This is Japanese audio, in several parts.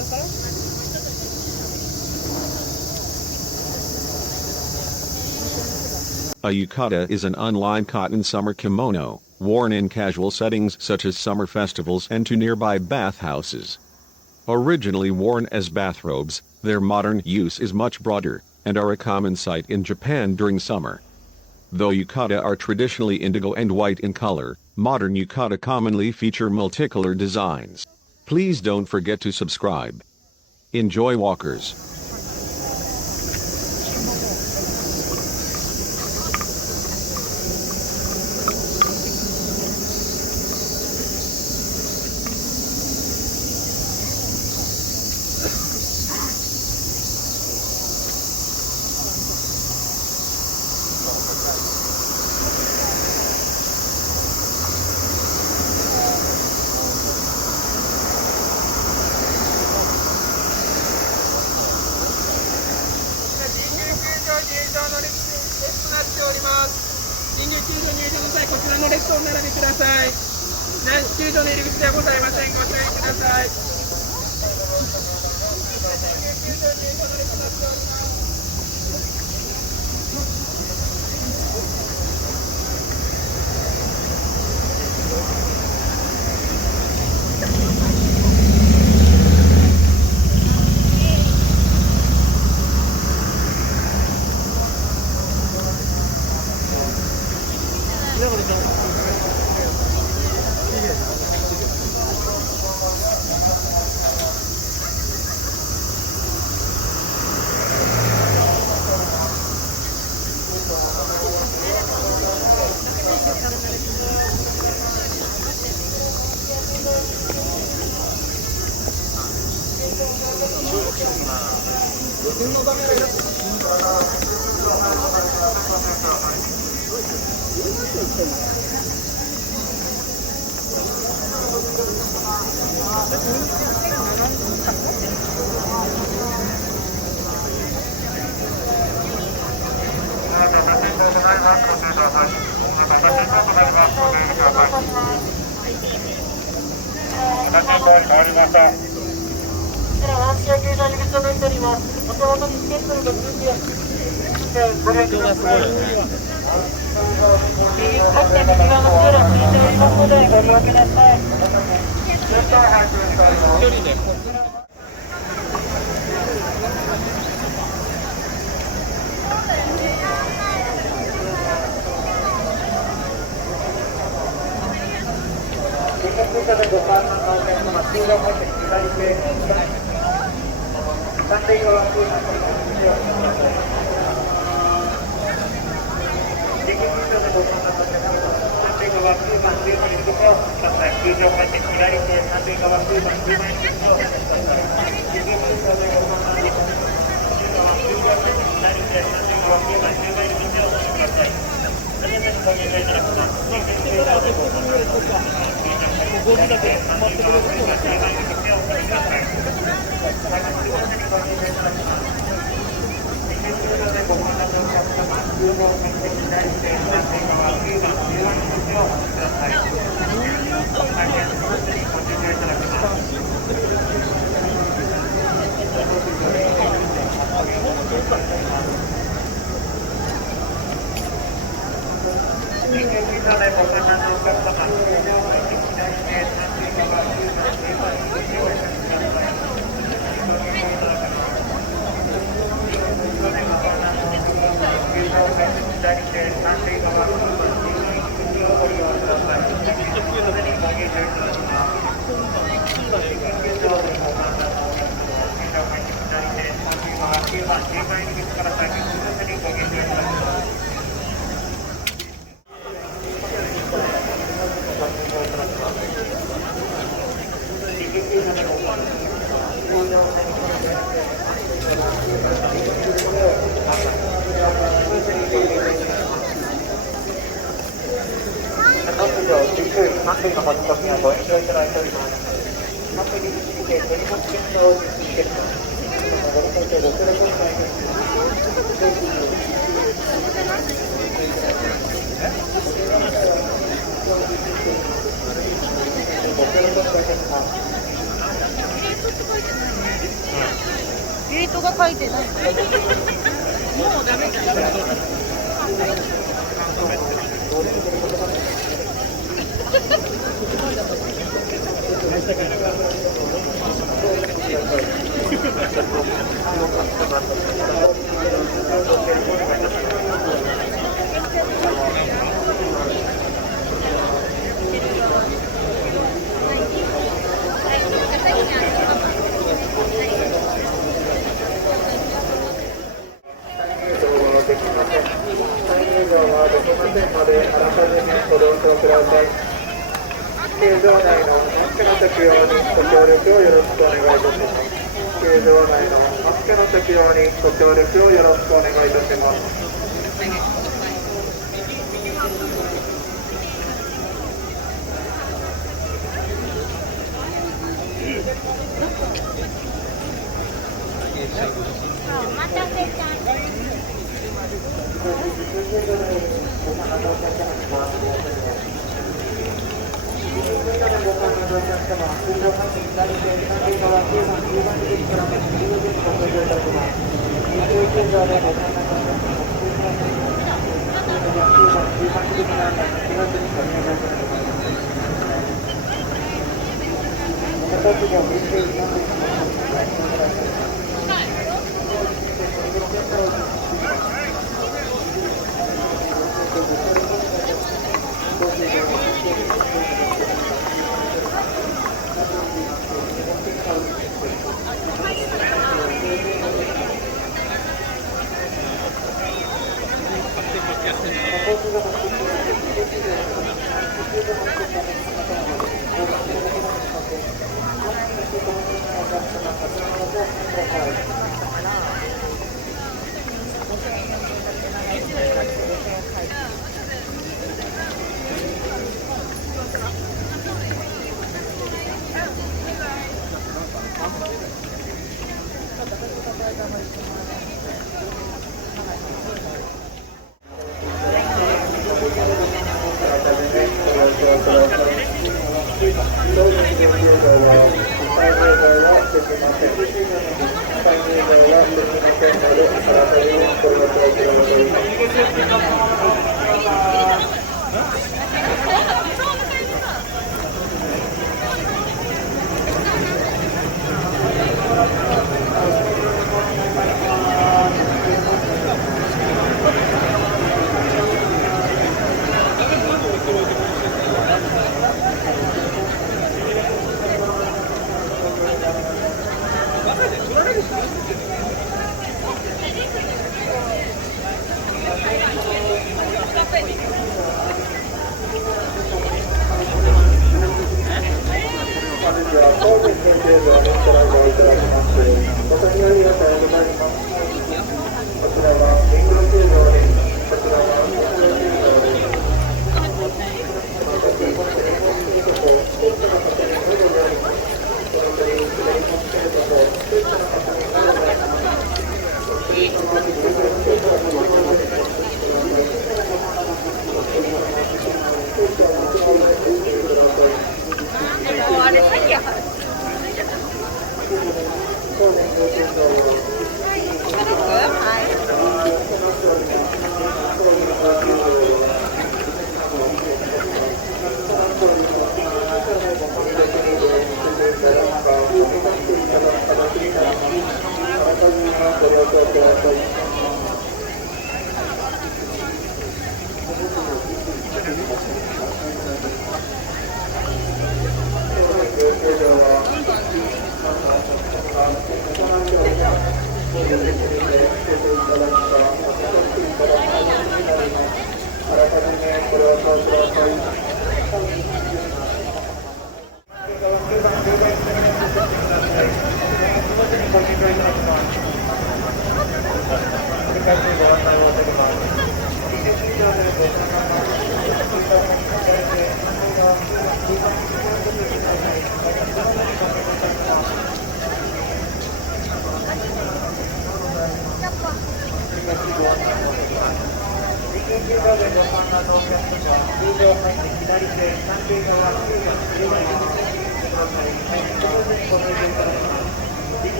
A yukata is an unlined cotton summer kimono, worn in casual settings such as summer festivals and to nearby bathhouses. Originally worn as bathrobes, their modern use is much broader, and are a common sight in Japan during summer. Though yukata are traditionally indigo and white in color, modern yukata commonly feature multicolored designs. Please don't forget to subscribe. Enjoy walkers. 神宮球場入場の際、こちらの列をお並びください。球場の入り口ではございません。ご注意ください。神宮球場入場の列となっております。トが書いてない。もうダメだよ。球場内のマスクの着用にご協力をよろしくお願いいたします。球場内のマスクの着用にご協力をよろしくお願いいたします。お待たせちゃん。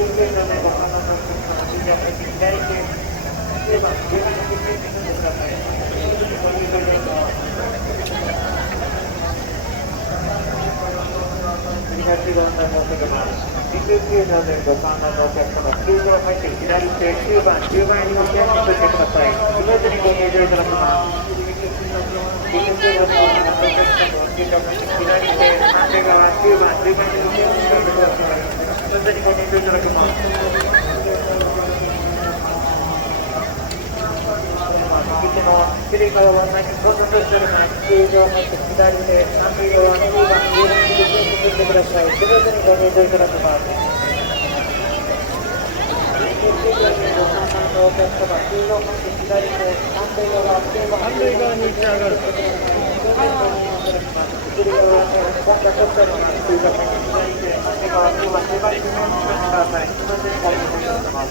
東側の乗客様、神宮球場でご観覧のお客様、球場入って左手9番、10番入りのチェックしてください。スムーズにご入場いただきます。神宮球場でご観覧のお客様、球場入って左手反対側9番、10番入りのチェックしてください。スムーズにご入場いただきます。右手の一塁側は何到着しております。球場入って左手反対側9番、10番入りのチェックしてください。スムーズにご入場いただきます。お客様、球場入って左手反対側9番、反対側に行き上がる。一塁側に到着しております。球場入って左手反対側9番、10番にご入場ください。スムーズにご入場いただきます。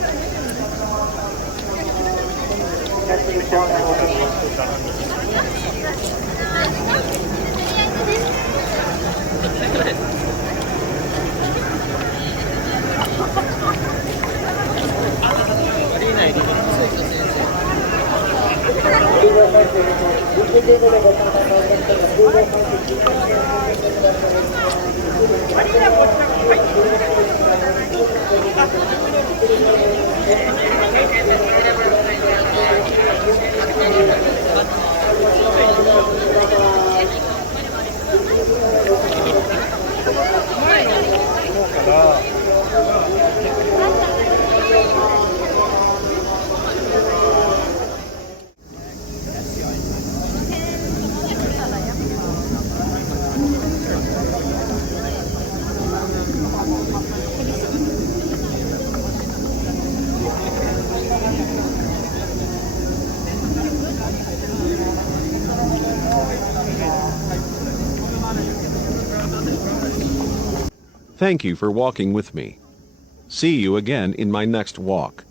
Thank you for walking with me. See you again in my next walk.